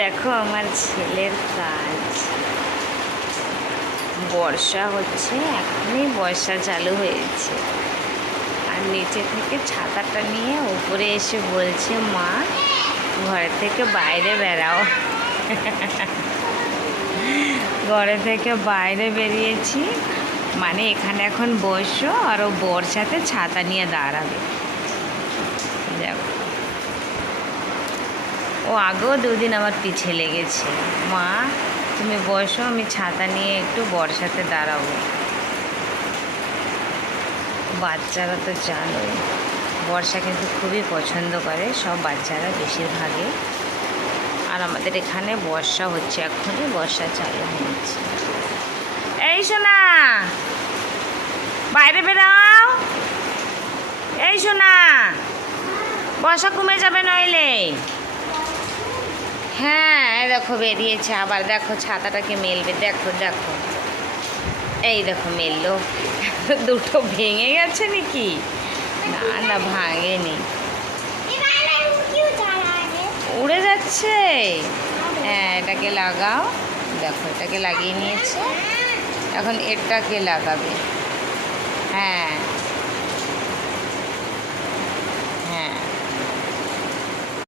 দেখো আমার ছেলের কাজ। বর্ষা হচ্ছে, এখনই বর্ষা চালু হয়েছে, আর নিচে থেকে ছাতাটা নিয়ে উপরে এসে বলছে, মা ঘর থেকে বাইরে বেরাও। ঘরে থেকে বাইরে বেরিয়েছি, মানে এখানে এখন বসো, আর ও বর্ষাতে ছাতা নিয়ে দাঁড়াবে। দেখো, ও আগেও দুদিন আমার পিছে লেগেছে, মা তুমি বসো, আমি ছাতা নিয়ে একটু বর্ষাতে দাঁড়াবো। বাচ্চারা তো জানোই, বর্ষা কিন্তু খুবই পছন্দ করে সব বাচ্চারা বেশিরভাগই। আর আমাদের এখানে বর্ষা হচ্ছে, এখনই বর্ষা চালু হয়েছে। এই সোনা বাইরে বেরাও, এই সোনা বর্ষা কমে যাবে নইলে। হ্যাঁ দেখো বেরিয়েছে আবার, দেখো ছাতাটাকে মেলবে, দেখো দেখো, এই দেখো মেললো। দুটো ভেঙে গেছে নাকি? না না ভাঙেনি, উড়ে যাচ্ছে। হ্যাঁ এটাকে লাগাও, দেখো এটাকে লাগিয়ে নিয়েছে, এখন এটাকে লাগাবে। হ্যাঁ